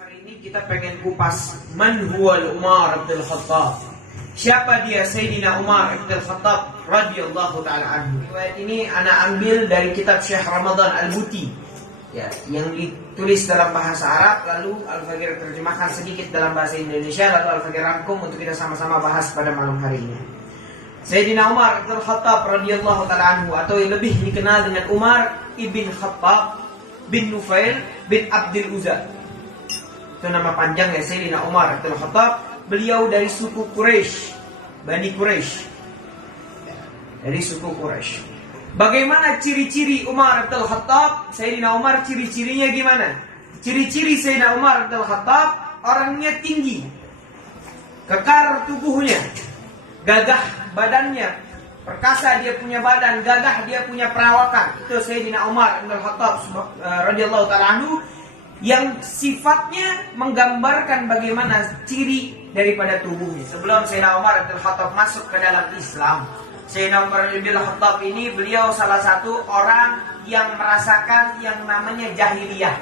Hari ini kita pengen kupas man huwal Umar bin Khattab. Siapa dia Sayyidina Umar bin Khattab radhiyallahu taala anhu. Riwayat ini ana ambil dari kitab Syekh Ramadan Al-Buti, ya, yang ditulis dalam bahasa Arab, lalu Al-Fagir terjemahkan sedikit dalam bahasa Indonesia, lalu Al-Fagir rangkum untuk kita sama-sama bahas pada malam hari ini. Sayyidina Umar bin Khattab radhiyallahu taala anhu, atau yang lebih dikenal dengan Umar ibn Khattab bin Nufail bin Abdul Uzza. Itu nama panjangnya Sayyidina Umar bin Khattab. Beliau dari suku Quraisy, Bani Quraisy. Dari suku Quraisy. Bagaimana ciri-ciri Umar bin Khattab? Sayyidina Umar ciri-cirinya gimana? Ciri-ciri Sayyidina Umar bin Khattab, orangnya tinggi, kekar tubuhnya, gagah badannya, perkasa dia punya badan, gagah dia punya perawakan. Itu Sayyidina Umar bin Khattab radhiyallahu taala anhu, yang sifatnya menggambarkan bagaimana ciri daripada tubuhnya. Sebelum Sayyidina Umar bin Khattab masuk ke dalam Islam, Sayyidina Umar bin Khattab ini beliau salah satu orang yang merasakan yang namanya jahiliyah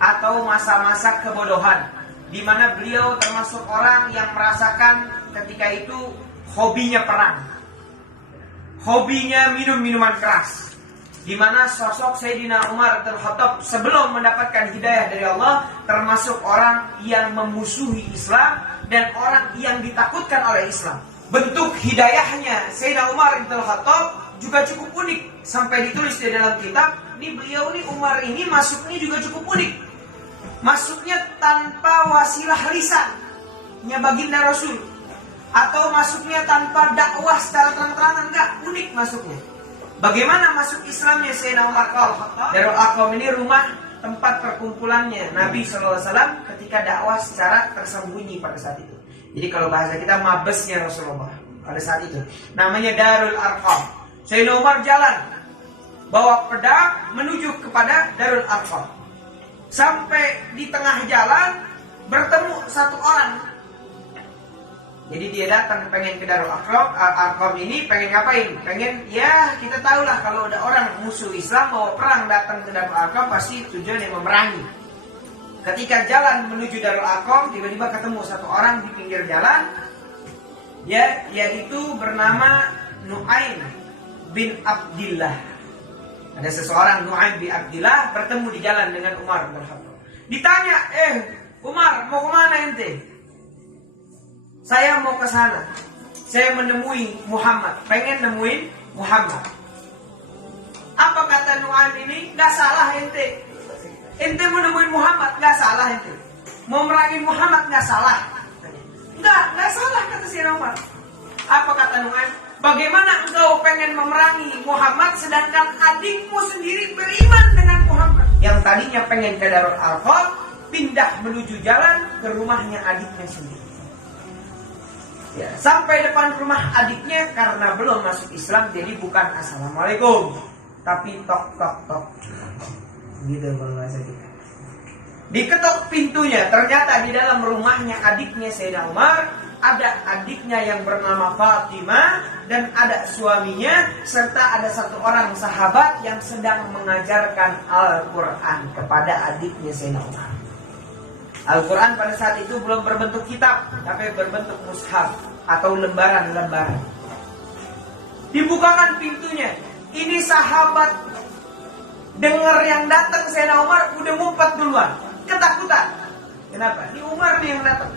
atau masa-masa kebodohan, di mana beliau termasuk orang yang merasakan ketika itu hobinya perang, hobinya minum minuman keras, di mana sosok Sayyidina Umar bin Khattab sebelum mendapatkan hidayah dari Allah termasuk orang yang memusuhi Islam dan orang yang ditakutkan oleh Islam. Bentuk hidayahnya Sayyidina Umar bin Khattab juga cukup unik, sampai ditulis di dalam kitab ini, beliau ini Umar ini masuknya juga cukup unik. Masuknya tanpa wasilah lisannya baginda Rasul, atau masuknya tanpa dakwah secara terang-terangan, enggak, unik masuknya. Bagaimana masuk Islamnya Sayyidina Umar bin Khattab? Darul Arqam ini rumah tempat perkumpulannya Nabi SAW ketika dakwah secara tersembunyi pada saat itu. Jadi kalau bahasa kita mabesnya Rasulullah pada saat itu, namanya Darul Arqam. Sayyidina Umar jalan bawa pedang menuju kepada Darul Arqam. Sampai di tengah jalan bertemu satu orang. Jadi dia datang pengen ke Darul Arqam ini, pengen ngapain? Pengen, ya kita tahulah kalau ada orang musuh Islam mau perang datang ke Darul Arqam pasti tujuannya memerangi. Ketika jalan menuju Darul Arqam, tiba-tiba ketemu satu orang di pinggir jalan, ya, yaitu bernama Nu'aim bin Abdillah. Ada seseorang Nu'aim bin Abdillah bertemu di jalan dengan Umar bin Khattab. Ditanya, Umar mau kemana ente? Saya mau ke sana. Saya menemui Muhammad. Pengen nemuin Muhammad. Apa kata Nu'aim ini? Gak salah ente. Ente mau nemuin Muhammad, gak salah ente. Mau merangin Muhammad, gak salah. Gak salah kata Sayyidina Umar. Apa kata Nu'aim? Bagaimana engkau pengen memerangi Muhammad sedangkan adikmu sendiri beriman dengan Muhammad? Yang tadinya pengen ke Darul Arqam, pindah menuju jalan ke rumahnya adiknya sendiri. Ya, sampai depan rumah adiknya karena belum masuk Islam, jadi bukan assalamualaikum, tapi tok tok tok. Gitu kalau bahasa kita. Diketok pintunya, ternyata di dalam rumahnya adiknya Sayyidina Umar ada adiknya yang bernama Fatimah dan ada suaminya serta ada satu orang sahabat yang sedang mengajarkan Al-Quran kepada adiknya Sayyidina Umar. Al-Quran pada saat itu belum berbentuk kitab, tapi berbentuk mushaf atau lembaran-lembaran. Dibukakan pintunya. Ini sahabat dengar yang datang Sayyidina Umar udah ngumpet duluan, ketakutan. Kenapa? Ini Umar nih yang datang.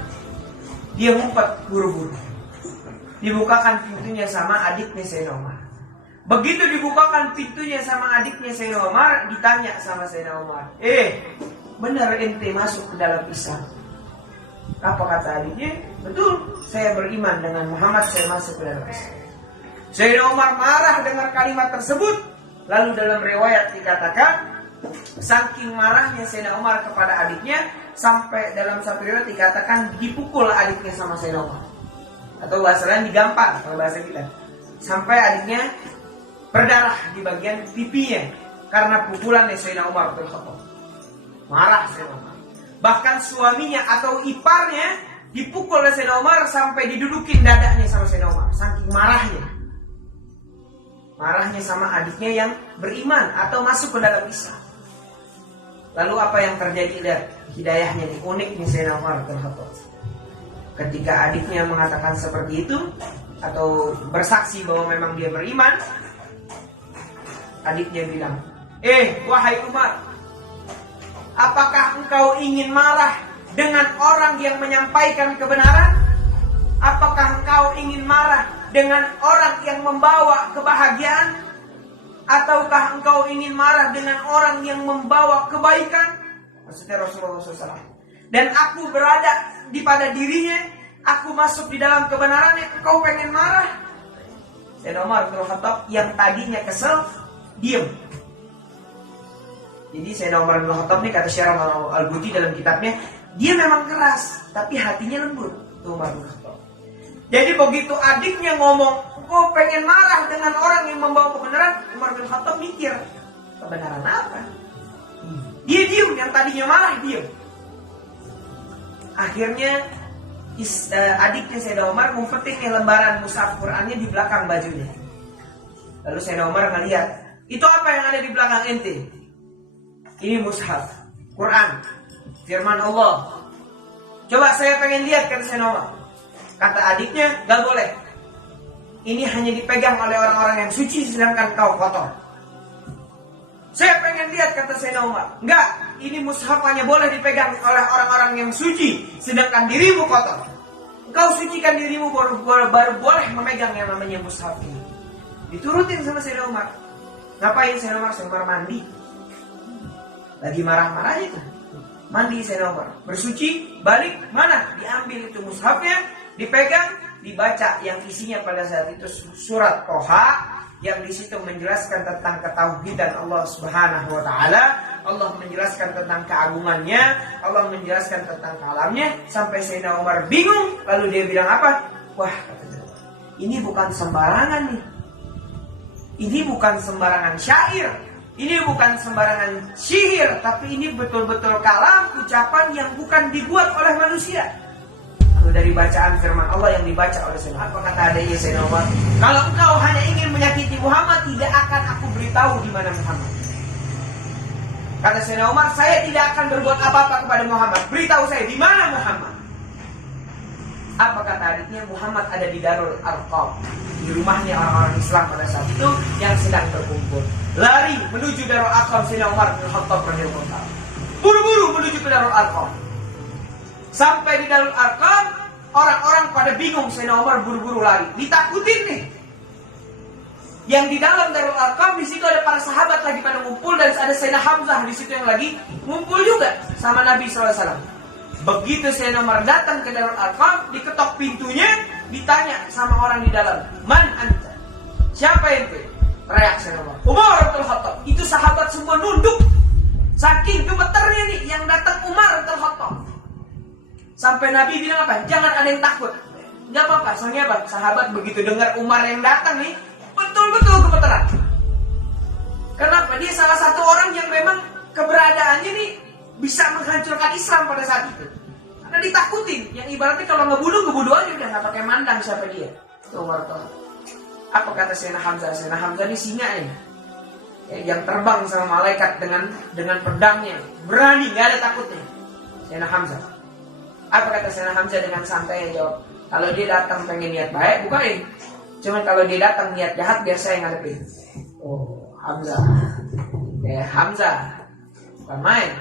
Dia ngumpet buru-buru. Dibukakan pintunya sama adiknya Sayyidina Umar. Begitu dibukakan pintunya sama adiknya Sayyidina Umar, ditanya sama Sayyidina Umar, benar ente masuk ke dalam Islam? Apa kata adiknya? Betul, saya beriman dengan Muhammad, saya masuk ke dalam Islam. Sayyidina Umar marah dengar kalimat tersebut. Lalu dalam riwayat dikatakan, saking marahnya Sayyidina Umar kepada adiknya, sampai dalam satu riwayat dikatakan dipukul adiknya sama Sayyidina Umar. Atau bahasa lain digampar kalau bahasa kita. Sampai adiknya berdarah di bagian pipinya karena pukulan Sayyidina Umar bin Khattab. Marah Sayyidina Umar. Bahkan suaminya atau iparnya dipukul oleh Sayyidina Umar sampai didudukin dadanya sama Sayyidina Umar. Saking marahnya. Marahnya sama adiknya yang beriman atau masuk ke dalam Islam. Lalu apa yang terjadi? Lihat hidayahnya nih, unik nih Sayyidina Umar bin Khattab. Ketika adiknya mengatakan seperti itu atau bersaksi bahwa memang dia beriman, adiknya bilang, wahai Umar, apakah engkau ingin marah dengan orang yang menyampaikan kebenaran? Apakah engkau ingin marah dengan orang yang membawa kebahagiaan? Ataukah engkau ingin marah dengan orang yang membawa kebaikan? Maksudnya Rasulullah SAW. Dan aku berada pada dirinya, aku masuk di dalam kebenarannya, engkau pengen marah? Sayyidina Umar bin Khattab yang tadinya kesel, diam. Jadi Sayyidina Umar bin Khattab ini, kata Syarah Al-Buti dalam kitabnya, dia memang keras, tapi hatinya lembut. Itu Umar bin Khattab. Jadi begitu adiknya ngomong, kau pengen marah dengan orang yang membawa kebenaran, Umar bin Khattab mikir, kebenaran apa? Dia diam, yang tadinya marah diam. Akhirnya adiknya Sayyidina Umar mempetik lembaran mushaf Qur'annya di belakang bajunya. Lalu Sayyidina Umar ngeliat, itu apa yang ada di belakang ente? Ini mushaf Quran, firman Allah. Coba saya pengen lihat, kata Sayyidina Umar. Kata adiknya, gak boleh. Ini hanya dipegang oleh orang-orang yang suci, sedangkan kau kotor. Saya pengen lihat, kata Sayyidina Umar. Enggak, ini mushaf hanya boleh dipegang oleh orang-orang yang suci, sedangkan dirimu kotor. Kau sucikan dirimu baru boleh memegang yang namanya mushaf ini. Diturutin sama Sayyidina Umar. Ngapain Sayyidina Umar? Sayyidina Umar mandi. Lagi marah-marahnya tuh. Mandi Sayyidina Umar. Bersuci, balik, mana? Diambil itu mushafnya, dipegang, dibaca, yang isinya pada saat itu surat Toha, yang di situ menjelaskan tentang ketauhidan Allah Subhanahu wa taala, Allah menjelaskan tentang keagungannya, Allah menjelaskan tentang kalamnya, sampai Sayyidina Umar bingung. Lalu dia bilang apa? Wah, ini bukan sembarangan nih. Ini bukan sembarangan syair, ini bukan sembarangan sihir, tapi ini betul-betul kalam, ucapan yang bukan dibuat oleh manusia. Dari bacaan firman Allah yang dibaca oleh Sayyidina Umar. Apa kata adanya Sayyidina Umar? Kalau engkau hanya ingin menyakiti Muhammad, tidak akan aku beritahu di mana Muhammad. Kata Sayyidina Umar, saya tidak akan berbuat apa-apa kepada Muhammad. Beritahu saya di mana Muhammad. Apa kata adiknya? Muhammad ada di Darul Arqam, di rumahnya orang-orang Islam pada saat itu yang sedang berkumpul. Lari menuju Darul Arqam Sayyidina Umar bin Khattab radhiyallahu anhu. Buru-buru menuju ke Darul Arqam. Sampai di Darul Arqam, orang-orang pada bingung, Sayyidina Umar buru-buru lari. Ditakutin nih. Yang di dalam Darul Arqam, di situ ada para sahabat lagi pada ngumpul, dan ada Sayyidina Hamzah di situ yang lagi ngumpul juga sama Nabi SAW. Begitu Sayyidina Umar datang ke Darul Arqam, diketok pintunya, ditanya sama orang di dalam, Man anta? Siapa itu? Teriak Sayyidina Umar, Umar bin Khattab. Itu sahabat semua nunduk. Saking gemeternya nih, yang datang Umar bin Khattab. Sampai Nabi bilang apa? Jangan ada yang takut. Gak apa-apa, soalnya apa? Sahabat begitu dengar Umar yang datang nih, betul-betul gemeteran. Kenapa? Dia salah satu orang yang memang keberadaannya nih bisa menghancurkan Islam pada saat itu. Karena ditakutin. Yang ibaratnya kalau ngebunuh aja udah, gak pakai mandang siapa dia. Itu Umar tuh. Apa kata Sayyidina Hamzah? Sayyidina Hamzah ini singa nih, yang terbang sama malaikat dengan pedangnya, berani, gak ada takutnya. Sayyidina Hamzah. Apa kata Sayyidina Hamzah dengan santai jawab, kalau dia datang pengen niat baik, bukain. Cuman kalau dia datang niat jahat, biar saya ngadepin. Oh, Hamzah. Hamzah. Bukan main.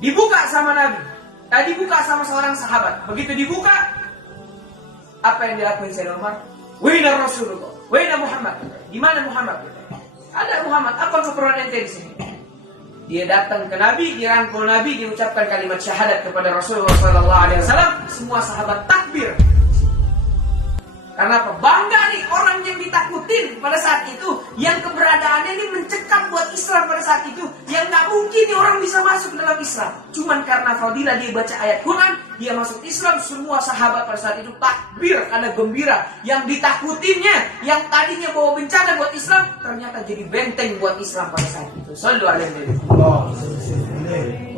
Dibuka sama Nabi. Tadi buka sama seorang sahabat. Begitu dibuka, apa yang dilakuin Sayyidina Umar? Wina Rasulullah, wina Muhammad. Di mana Muhammad? Ada Muhammad. Apa keperluan ente di sini? Dia datang ke Nabi, dirangkul Nabi, diucapkan kalimat syahadat kepada Rasulullah SAW. Semua sahabat takbir. Karena apa? Bangga nih orang yang ditakutin pada saat itu, yang keberadaannya ini mencekam buat Islam pada saat itu, yang gak mungkin nih orang bisa masuk dalam Islam. Cuman karena fadilah dia baca ayat Quran, dia masuk Islam. Semua sahabat pada saat itu takbir karena gembira. Yang ditakutinnya, yang tadinya bawa bencana buat Islam, ternyata jadi benteng buat Islam pada saat itu. Sallu alaihi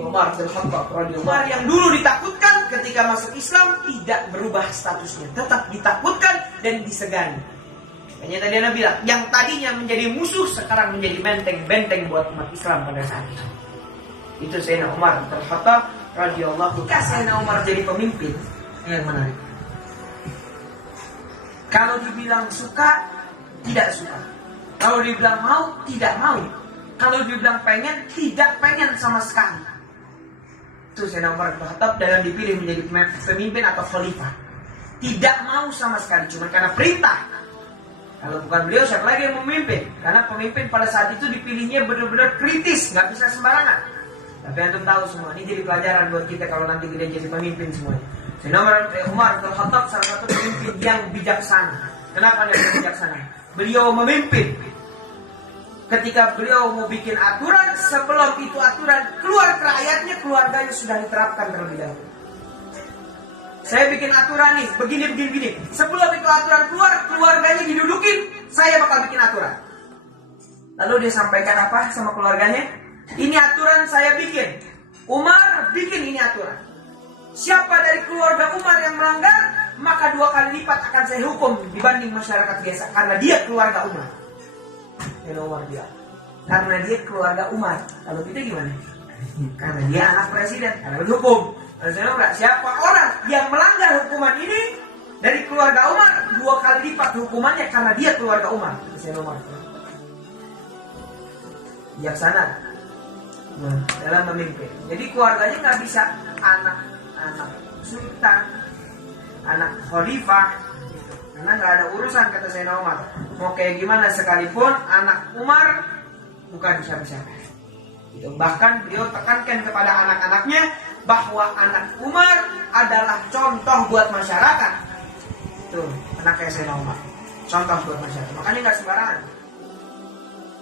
Umar bin Khattab radhiyallahu anhu, yang dulu ditakutkan ketika masuk Islam tidak berubah statusnya, tetap ditakutkan dan disegani. Hanya tadi Nabi bilang, yang tadinya menjadi musuh sekarang menjadi benteng buat umat Islam pada saat itu. Itu Sayyidina Umar bin Khattab radhiyallahu. Jika Sayyidina Umar jadi pemimpin, yang menarik. Kalau dibilang suka, tidak suka. Kalau dibilang mau, tidak mau. Kalau dibilang pengen, tidak pengen sama sekali. Itu Sayyidina Umar bin Khattab dalam dipilih menjadi pemimpin atau khalifah. Tidak mau sama sekali, cuma karena perintah. Kalau bukan beliau, siapa lagi yang memimpin? Karena pemimpin pada saat itu dipilihnya benar-benar kritis, nggak bisa sembarangan. Tapi antum tahu semua, ini jadi pelajaran buat kita kalau nanti kita jadi pemimpin semuanya. Sayyidina Umar bin Khattab salah satu pemimpin yang bijaksana. Kenapa dia bijaksana? Beliau memimpin. Ketika beliau mau bikin aturan, sebelum itu aturan keluar ke rakyatnya, keluarganya sudah diterapkan terlebih dahulu. Saya bikin aturan nih, begini. Sebelum itu aturan keluar, keluarganya didudukin, saya bakal bikin aturan. Lalu dia sampaikan apa sama keluarganya? Ini aturan saya bikin. Umar bikin ini aturan. Siapa dari keluarga Umar yang melanggar, maka 2 kali lipat akan saya hukum dibanding masyarakat biasa. Karena dia keluarga Umar. Dan Umar bilang, karena dia keluarga Umar. Kalau kita gimana? Karena dia anak presiden, karena berhukum. Siapa orang yang melanggar hukuman ini dari keluarga Umar, 2 kali lipat hukumannya karena dia keluarga Umar. Bijaksana dalam memimpin. Jadi keluarganya nggak bisa anak sultan, anak khalifah, gitu. Karena nggak ada urusan, kata Sayyidina Umar. Mau kayak gimana sekalipun anak Umar bukan siapa-siapa. Gitu. Bahkan beliau tekankan kepada anak-anaknya bahwa anak Umar adalah contoh buat masyarakat. Tuh, anak kayak Sayyidina Umar, contoh buat masyarakat. Makanya nggak sembarangan.